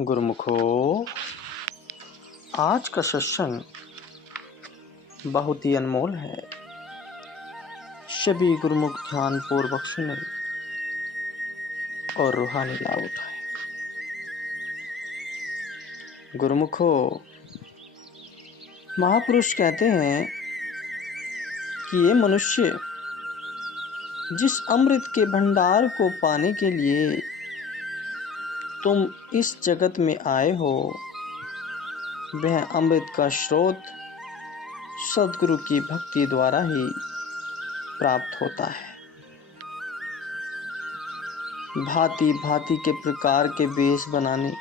गुरुमुखो, आज का सत्संग बहुत ही अनमोल है। सभी गुरुमुख ध्यान पूर्वक सुने और रूहानी लाभ उठाए। गुरुमुखो, महापुरुष कहते हैं कि ये मनुष्य जिस अमृत के भंडार को पाने के लिए तुम इस जगत में आए हो, वह अमृत का स्रोत सद्गुरु की भक्ति द्वारा ही प्राप्त होता है। भांति भांति के प्रकार के वेश बनाने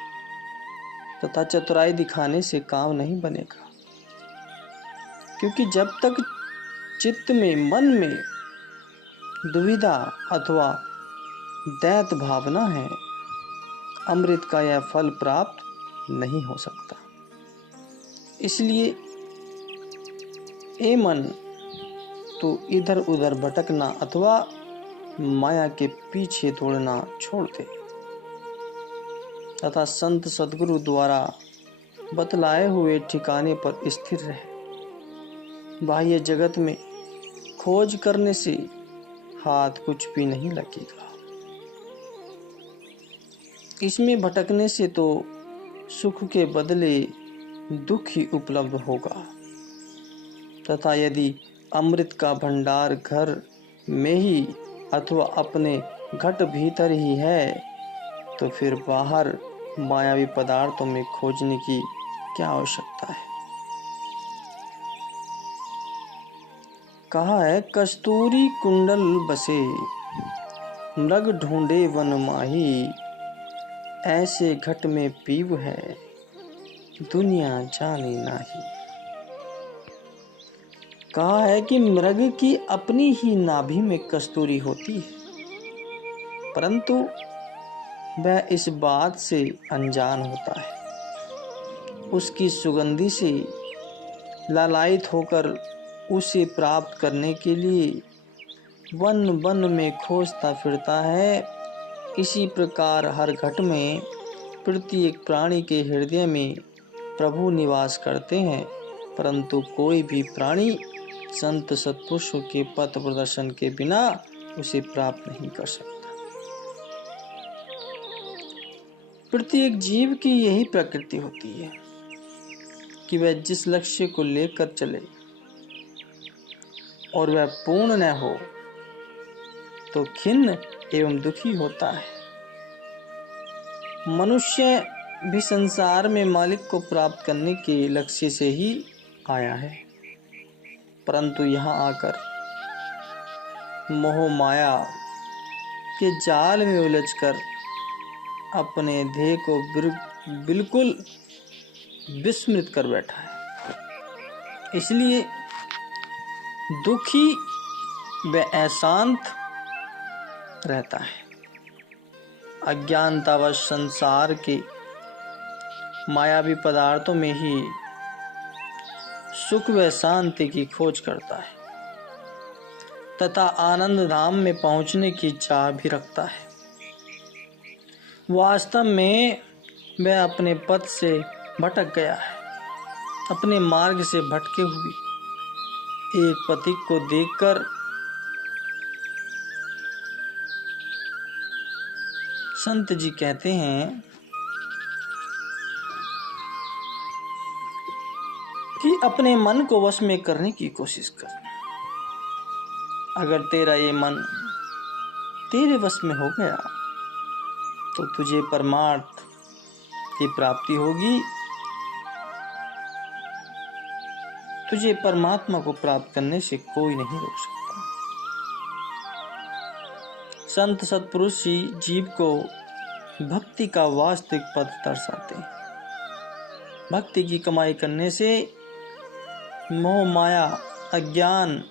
तथा चतुराई दिखाने से काम नहीं बनेगा, क्योंकि जब तक चित्त में, मन में दुविधा अथवा दैत भावना है, अमृत का यह फल प्राप्त नहीं हो सकता। इसलिए ए मन, तू इधर उधर भटकना अथवा माया के पीछे दौड़ना छोड़ दे तथा संत सद्गुरु द्वारा बतलाए हुए ठिकाने पर स्थिर रहे। बाह्य जगत में खोज करने से हाथ कुछ भी नहीं लगेगा। इसमें भटकने से तो सुख के बदले दुख ही उपलब्ध होगा तथा यदि अमृत का भंडार घर में ही अथवा अपने घट भीतर ही है, तो फिर बाहर मायावी पदार्थों में खोजने की क्या आवश्यकता है। कहा है, कस्तूरी कुंडल बसे मृग ढूंढे वन माही, ऐसे घट में पीव है दुनिया जाने नाही। कहा है कि मृग की अपनी ही नाभि में कस्तूरी होती है, परंतु वह इस बात से अनजान होता है। उसकी सुगंधि से लालायित होकर उसे प्राप्त करने के लिए वन वन में खोजता फिरता है। इसी प्रकार हर घट में प्रत्येक प्राणी के हृदय में प्रभु निवास करते हैं, परंतु कोई भी प्राणी संत सत्पुरुषों के पथ प्रदर्शन के बिना उसे प्राप्त नहीं कर सकता। प्रत्येक जीव की यही प्रकृति होती है कि वह जिस लक्ष्य को लेकर चले और वह पूर्ण न हो तो खिन्न एवं दुखी होता है। मनुष्य भी संसार में मालिक को प्राप्त करने के लक्ष्य से ही आया है, परंतु यहाँ आकर मोह माया के जाल में उलझकर अपने ध्येय को बिल्कुल विस्मृत कर बैठा है। इसलिए दुखी व अशांत रहता है। अज्ञानतावश संसार के मायावी पदार्थों में ही सुख व शांति की खोज करता है तथा आनंद धाम में पहुंचने की चाह भी रखता है। वास्तव में वह अपने पथ से भटक गया है। अपने मार्ग से भटके हुए एक पथिक को देखकर संत जी कहते हैं कि अपने मन को वश में करने की कोशिश कर। अगर तेरा ये मन तेरे वश में हो गया तो तुझे परमार्थ की प्राप्ति होगी। तुझे परमात्मा को प्राप्त करने से कोई नहीं रोक सकता। संत सत्पुरुष ही जीव को भक्ति का वास्तविक पथ दर्शाते हैं। भक्ति की कमाई करने से मोह माया अज्ञान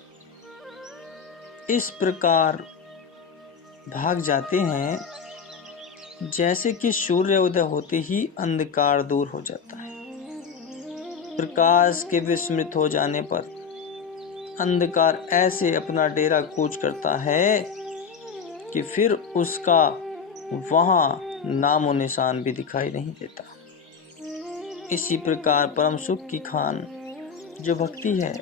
इस प्रकार भाग जाते हैं जैसे कि सूर्य उदय होते ही अंधकार दूर हो जाता है। प्रकाश के विस्मृत हो जाने पर अंधकार ऐसे अपना डेरा कूच करता है कि फिर उसका वहां नामो निशान भी दिखाई नहीं देता। इसी प्रकार परम सुख की खान जो भक्ति है,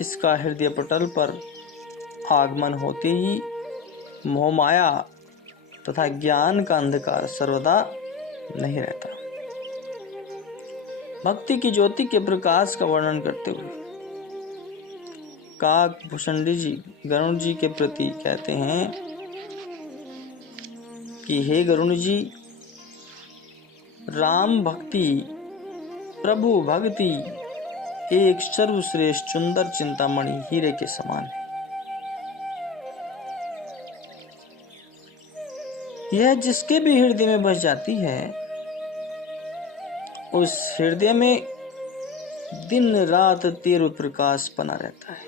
इसका हृदय पटल पर आगमन होते ही मोह माया तथा ज्ञान का अंधकार सर्वदा नहीं रहता। भक्ति की ज्योति के प्रकाश का वर्णन करते हुए काकभूषणी जी गरुण जी के प्रति कहते हैं कि हे गरुण जी, राम भक्ति प्रभु भक्ति एक सर्वश्रेष्ठ सुंदर चिंतामणि हीरे के समान है। यह जिसके भी हृदय में बस जाती है, उस हृदय में दिन रात तेरु प्रकाश बना रहता है।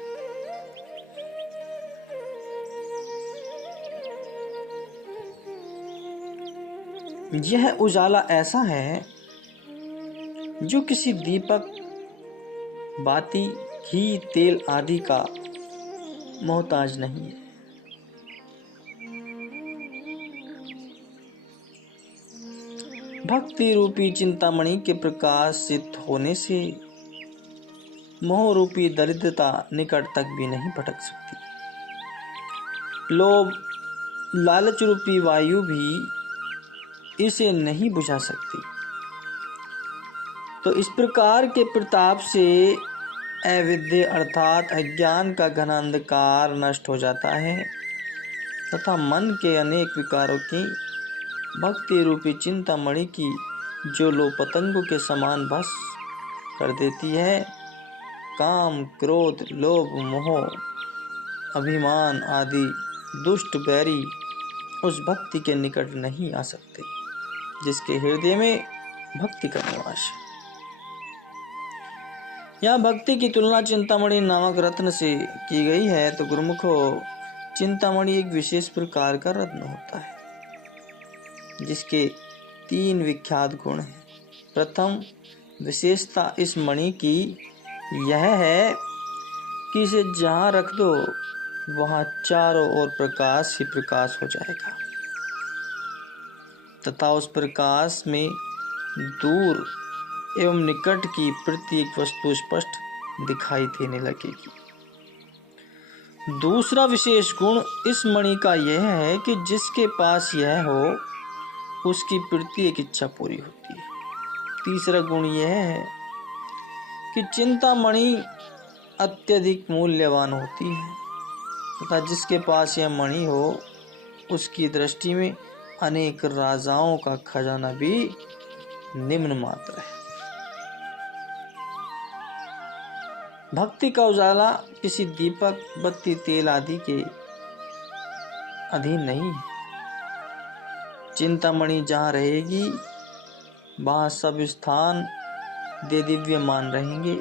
यह उजाला ऐसा है जो किसी दीपक, बाती, घी, तेल आदि का मोहताज नहीं है। भक्ति रूपी चिंतामणि के प्रकाशित होने से मोह रूपी दरिद्रता निकट तक भी नहीं भटक सकती। लोभ, लालच रूपी वायु भी इसे नहीं बुझा सकती। तो इस प्रकार के प्रताप से अविद्या अर्थात अज्ञान का घन अंधकार नष्ट हो जाता है तथा मन के अनेक विकारों की भक्ति रूपी चिंतामणि की जो लो पतंगों के समान भस कर देती है, काम, क्रोध, लोभ, मोह, अभिमान आदि दुष्ट बैरी उस भक्ति के निकट नहीं आ सकते जिसके हृदय में भक्ति का निवास है। यहाँ भक्ति की तुलना चिंतामणि नामक रत्न से की गई है। तो गुरुमुखो, चिंतामणि एक विशेष प्रकार का रत्न होता है जिसके 3 विख्यात गुण हैं। प्रथम विशेषता इस मणि की यह है कि इसे जहाँ रख दो वहाँ चारों ओर प्रकाश ही प्रकाश हो जाएगा तथा उस प्रकाश में दूर एवं निकट की प्रत्येक वस्तु स्पष्ट दिखाई देने लगेगी। दूसरा विशेष गुण इस मणि का यह है कि जिसके पास यह हो उसकी प्रत्येक इच्छा पूरी होती है। तीसरा गुण यह है कि चिंतामणि अत्यधिक मूल्यवान होती है तथा जिसके पास यह मणि हो उसकी दृष्टि में अनेक राजाओं का खजाना भी निम्न मात्र है। भक्ति का उजाला किसी दीपक, बत्ती, तेल आदि के अधीन नहीं है। चिंतामणि जहाँ रहेगी वहाँ सब स्थान दे दिव्यमान रहेंगे।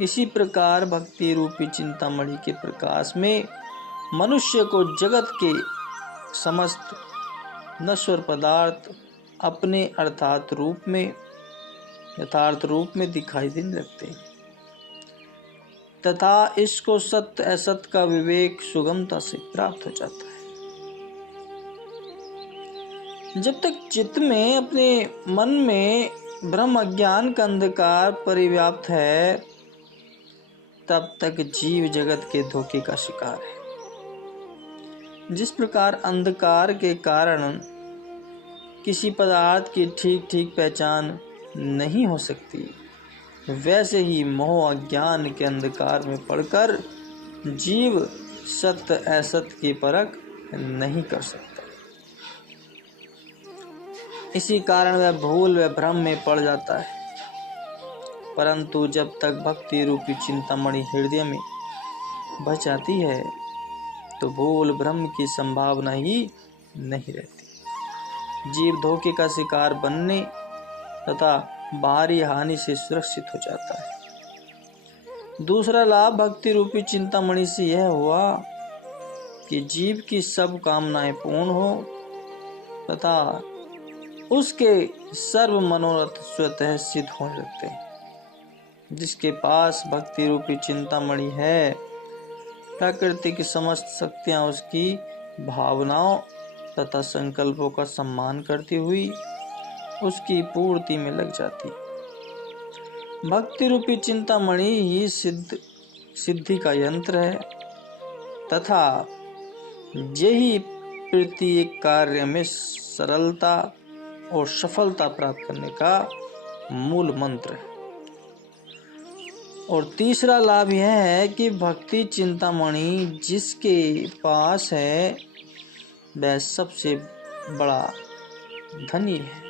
इसी प्रकार भक्ति रूपी चिंतामणि के प्रकाश में मनुष्य को जगत के समस्त नश्वर पदार्थ अपने यथार्थ रूप में दिखाई देने लगते हैं तथा इसको सत्य असत्य का विवेक सुगमता से प्राप्त हो जाता है। जब तक चित्त में, अपने मन में ब्रह्म अज्ञान का अंधकार परिव्याप्त है, तब तक जीव जगत के धोखे का शिकार है। जिस प्रकार अंधकार के कारण किसी पदार्थ की ठीक ठीक पहचान नहीं हो सकती, वैसे ही मोह अज्ञान के अंधकार में पड़कर जीव सत्य असत्य की परख नहीं कर सकता। इसी कारण वह भूल व भ्रम में पड़ जाता है। परंतु जब तक भक्ति रूपी चिंतामणि हृदय में बच जाती है तो भूल भ्रम की संभावना ही नहीं रहती। जीव धोखे का शिकार बनने तथा बाहरी हानि से सुरक्षित हो जाता है। दूसरा लाभ भक्ति रूपी चिंतामणि से यह हुआ कि जीव की सब कामनाएं पूर्ण हो तथा उसके सर्व मनोरथ स्वतः सिद्ध होने लगते हैं। जिसके पास भक्ति रूपी चिंतामणि है, प्रकृति की समस्त शक्तियां उसकी भावनाओं तथा संकल्पों का सम्मान करती हुई उसकी पूर्ति में लग जाती। भक्ति रूपी चिंतामणि ही सिद्धि का यंत्र है तथा यही प्रत्येक कार्य में सरलता और सफलता प्राप्त करने का मूल मंत्र है। और तीसरा लाभ यह है कि भक्ति चिंतामणि जिसके पास है वह सबसे बड़ा धनी है।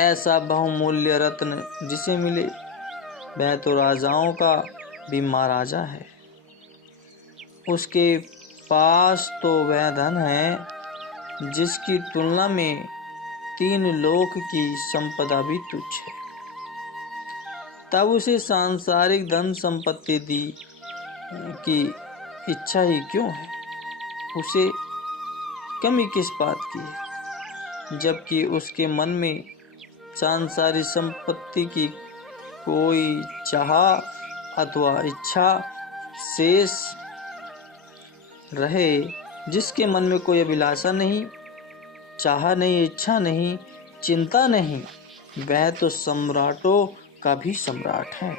ऐसा बहुमूल्य रत्न जिसे मिले वह तो राजाओं का भी महाराजा है। उसके पास तो वह धन है जिसकी तुलना में 3 लोक की संपदा भी तुच्छ है। तब उसे सांसारिक धन संपत्ति दी की इच्छा ही क्यों है? उसे कमी किस बात की है? जबकि उसके मन में सांसारिक संपत्ति की कोई चाह अथवा इच्छा शेष रहे, जिसके मन में कोई अभिलाषा नहीं, चाह नहीं, इच्छा नहीं, चिंता नहीं, वह तो सम्राटों का भी सम्राट है।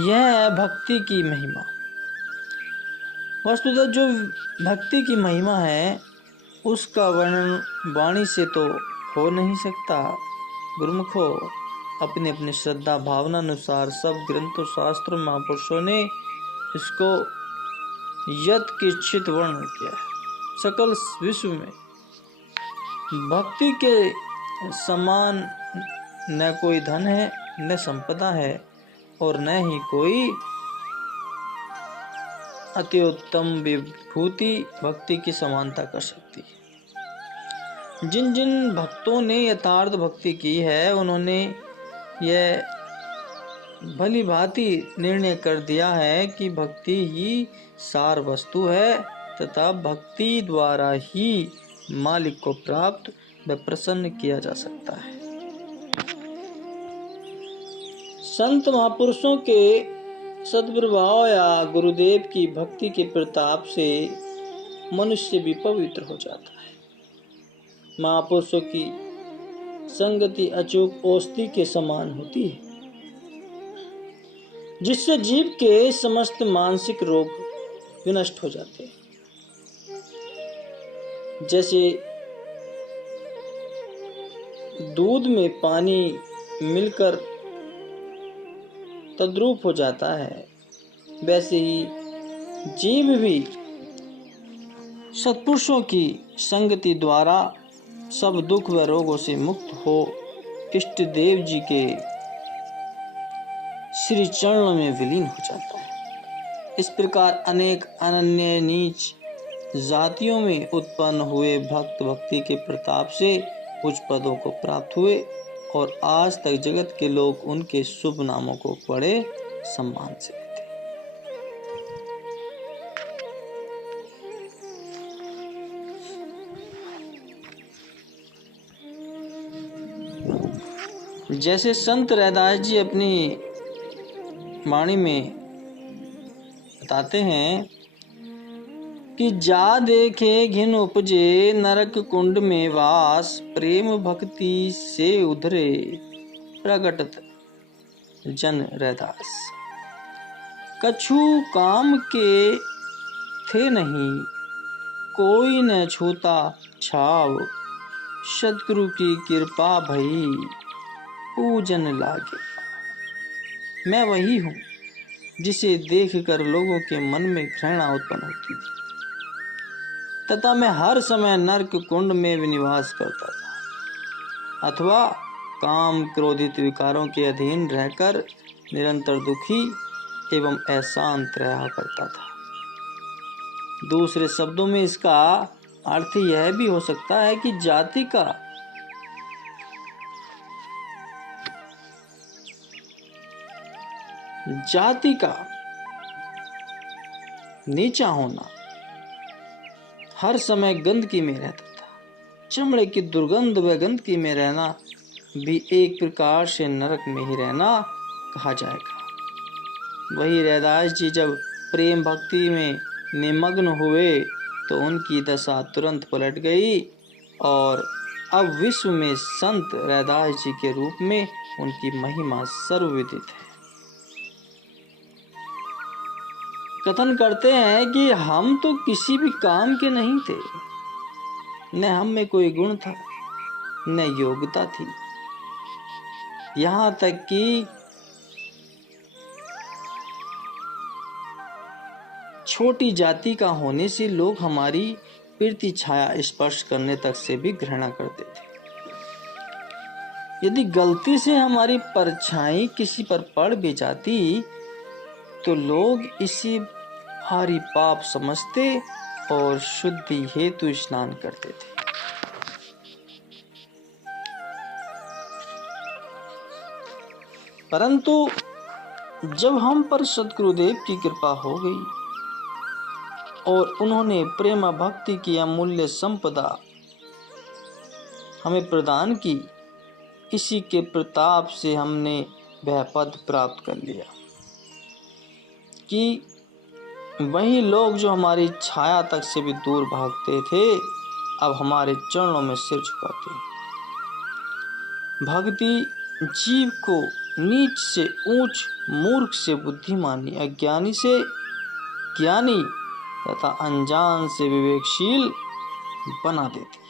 यह है भक्ति की महिमा। वस्तुतः जो भक्ति की महिमा है उसका वर्णन वाणी से तो हो नहीं सकता। गुरुमुखो, अपने अपने श्रद्धा भावना अनुसार सब ग्रंथों शास्त्रों महापुरुषों ने इसको यथेच्छित वर्णन किया है। सकल विश्व में भक्ति के समान न कोई धन है, न संपदा है और न ही कोई अत्युत्तम विभूति भक्ति की समानता कर सकती है। जिन जिन भक्तों ने यथार्थ भक्ति की है उन्होंने यह भली भांति निर्णय कर दिया है कि भक्ति ही सार वस्तु है तथा भक्ति द्वारा ही मालिक को प्राप्त व प्रसन्न किया जा सकता है। संत महापुरुषों के सद्प्रभाव या गुरुदेव की भक्ति के प्रताप से मनुष्य भी पवित्र हो जाता है। महापुरुषों की संगति अचूक औषधि के समान होती है, जिससे जीव के समस्त मानसिक रोग विनष्ट हो जाते हैं। जैसे दूध में पानी मिलकर तद्रूप हो जाता है, वैसे ही जीव भी सत्पुरुषों की संगति द्वारा सब दुख व रोगों से मुक्त हो इष्ट देव जी के श्री चरणों में विलीन हो जाता है। इस प्रकार अनेक अनन्य नीच जातियों में उत्पन्न हुए भक्त भक्ति के प्रताप से उच्च पदों को प्राप्त हुए और आज तक जगत के लोग उनके शुभ नामों को बड़े सम्मान से लेते हैं। जैसे संत रैदास जी अपनी वाणी में बताते हैं कि जा देखे घिन उपजे नरक कुंड में वास, प्रेम भक्ति से उधरे प्रगटत जन रैदास। कछु काम के थे नहीं कोई न छूता छाव, सद्गुरु की कृपा भई पूजन लागे। मैं वही हूँ जिसे देखकर लोगों के मन में घृणा उत्पन्न होती थी तथा मैं हर समय नरक कुंड में निवास करता था अथवा काम क्रोधित विकारों के अधीन रहकर निरंतर दुखी एवं अशांत रहा करता था। दूसरे शब्दों में इसका अर्थ यह भी हो सकता है कि जाति का नीचा होना हर समय गंदगी में रहता था। चमड़े की दुर्गंध व गंदगी में रहना भी एक प्रकार से नरक में ही रहना कहा जाएगा। वही रैदास जी जब प्रेम भक्ति में निमग्न हुए तो उनकी दशा तुरंत पलट गई और अब विश्व में संत रैदास जी के रूप में उनकी महिमा सर्वविदित है। कथन करते हैं कि हम तो किसी भी काम के नहीं थे, न हम में कोई गुण था, न योग्यता थी, यहाँ तक कि छोटी जाति का होने से लोग हमारी कीर्ति छाया स्पर्श करने तक से भी घृणा करते थे। यदि गलती से हमारी परछाई किसी पर पड़ भी जाती तो लोग इसे भारी पाप समझते और शुद्धि हेतु स्नान करते थे। परंतु जब हम पर सद्गुरुदेव की कृपा हो गई और उन्होंने प्रेम भक्ति की अमूल्य संपदा हमें प्रदान की, इसी के प्रताप से हमने वह पद प्राप्त कर लिया कि वही लोग जो हमारी छाया तक से भी दूर भागते थे अब हमारे चरणों में सिर झुकाते हैं। भक्ति जीव को नीच से ऊंच, मूर्ख से बुद्धिमानी, अज्ञानी से ज्ञानी तथा अनजान से विवेकशील बना देती है।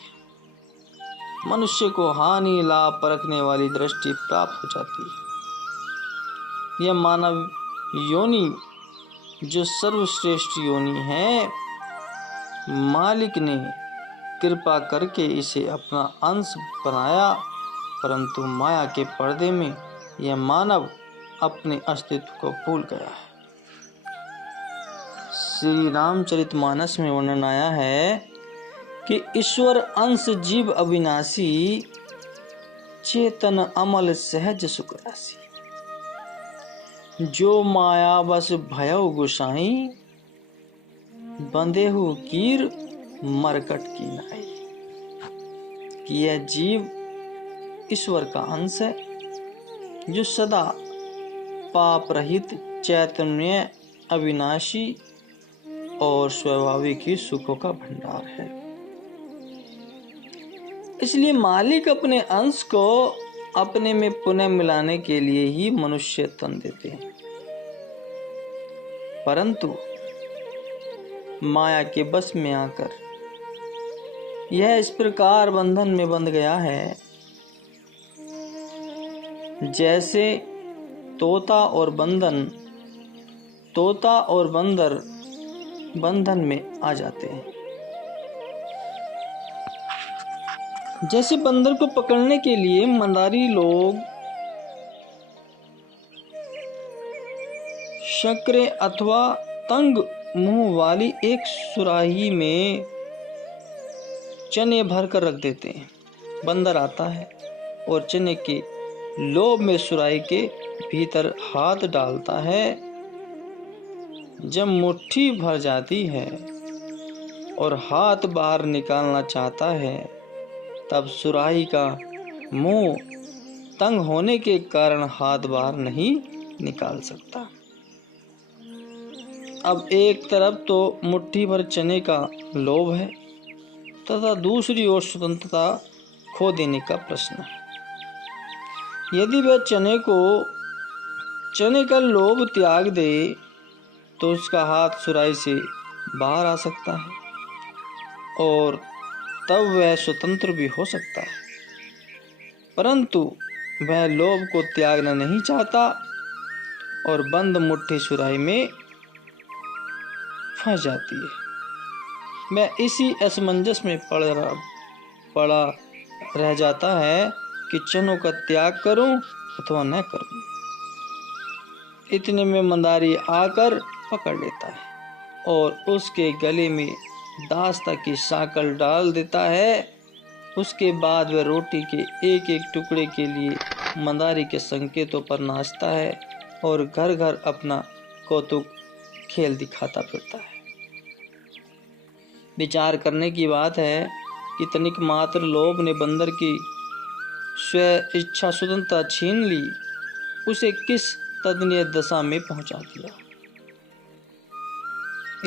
मनुष्य को हानि लाभ परखने वाली दृष्टि प्राप्त हो जाती है। यह मानव योनि जो सर्वश्रेष्ठ योनि है, मालिक ने कृपा करके इसे अपना अंश बनाया, परंतु माया के पर्दे में यह मानव अपने अस्तित्व को भूल गया है। श्री रामचरितमानस में वर्णन आया है कि ईश्वर अंश जीव अविनाशी, चेतन अमल सहज सुख राशि, जो माया बस भयउ गुसाई, बंदेहु कीर मरकट की नाई। कि यह जीव ईश्वर का अंश है जो सदा पाप रहित, चैतन्य, अविनाशी और स्वाभाविक ही सुखों का भंडार है। इसलिए मालिक अपने अंश को अपने में पुनः मिलाने के लिए ही मनुष्य तन देते हैं, परंतु माया के बस में आकर यह इस प्रकार बंधन में बंध गया है जैसे तोता और बंदर बंधन में आ जाते हैं। जैसे बंदर को पकड़ने के लिए मंदारी लोग शक्रे अथवा तंग मुंह वाली एक सुराही में चने भर कर रख देते हैं। बंदर आता है और चने के लोभ में सुराही के भीतर हाथ डालता है। जब मुट्ठी भर जाती है और हाथ बाहर निकालना चाहता है, तब सुराही का मुंह तंग होने के कारण हाथ बाहर नहीं निकाल सकता। अब एक तरफ तो मुट्ठी भर चने का लोभ है तथा दूसरी ओर स्वतंत्रता खो देने का प्रश्न है। यदि वह चने का लोभ त्याग दे तो उसका हाथ सुराही से बाहर आ सकता है और तब वह स्वतंत्र भी हो सकता है, परंतु वह लोभ को त्यागना नहीं चाहता और बंद मुट्ठी सुराही में फंस जाती है। मैं इसी असमंजस में पड़ा रह जाता है कि चनों का त्याग करूं अथवा न करूं। इतने में मंदारी आकर पकड़ लेता है और उसके गले में दास्ता की साकल डाल देता है। उसके बाद वह रोटी के एक एक टुकड़े के लिए मंदारी के संकेतों पर नाचता है और घर घर अपना कौतुक खेल दिखाता फिरता है। विचार करने की बात है कि तनिक मात्र लोभ ने बंदर की स्व इच्छा स्वतंत्रता छीन ली। उसे किस तदनीय दशा में पहुंचा दिया।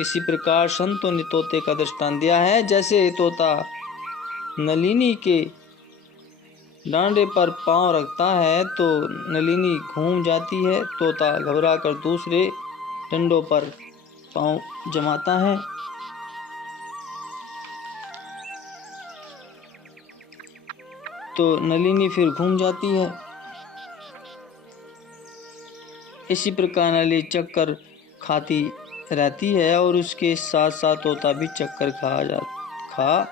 इसी प्रकार संतों ने तोते का दृष्टांत दिया है। जैसे तोता नलिनी के डांडे पर पांव रखता है तो नलिनी घूम जाती है, तोता घबराकर दूसरे डंडों पर पांव जमाता है। तो नलिनी फिर घूम जाती है। इसी प्रकार नली चक्कर खाती रहती है और उसके साथ साथ तोता भी चक्कर खाता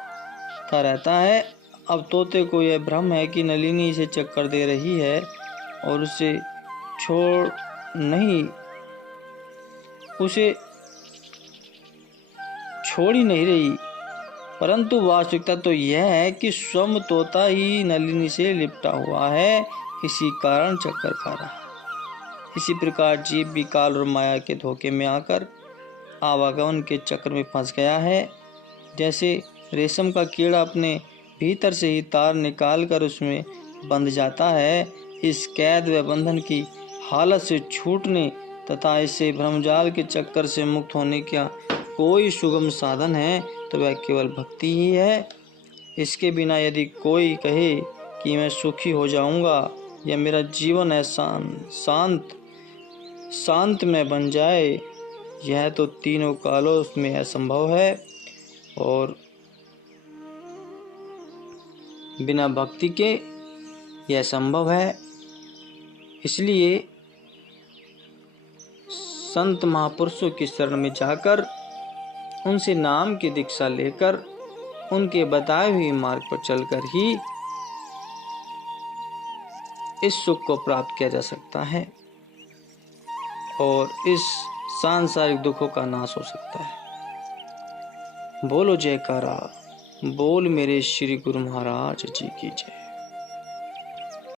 रहता है। अब तोते को यह भ्रम है कि नलिनी इसे चक्कर दे रही है और उसे छोड़ ही नहीं रही, परंतु वास्तविकता तो यह है कि स्वयं तोता ही नलिनी से लिपटा हुआ है, इसी कारण चक्कर खा रहा है। इसी प्रकार जीव भी काल और माया के धोखे में आकर आवागमन के चक्र में फंस गया है। जैसे रेशम का कीड़ा अपने भीतर से ही तार निकालकर उसमें बंध जाता है, इस कैद व बंधन की हालत से छूटने तथा इससे भ्रमजाल के चक्कर से मुक्त होने का कोई सुगम साधन है तो वह केवल भक्ति ही है। इसके बिना यदि कोई कहे कि मैं सुखी हो जाऊंगा या मेरा जीवन है शांत में बन जाए, यह तो तीनों कालों में असंभव है और बिना भक्ति के यह संभव है। इसलिए संत महापुरुषों की शरण में जाकर उनसे नाम की दीक्षा लेकर उनके बताए हुए मार्ग पर चलकर ही इस सुख को प्राप्त किया जा सकता है और इस सांसारिक दुखों का नाश हो सकता है। बोलो जयकारा, बोल मेरे श्री गुरु महाराज जी की जय।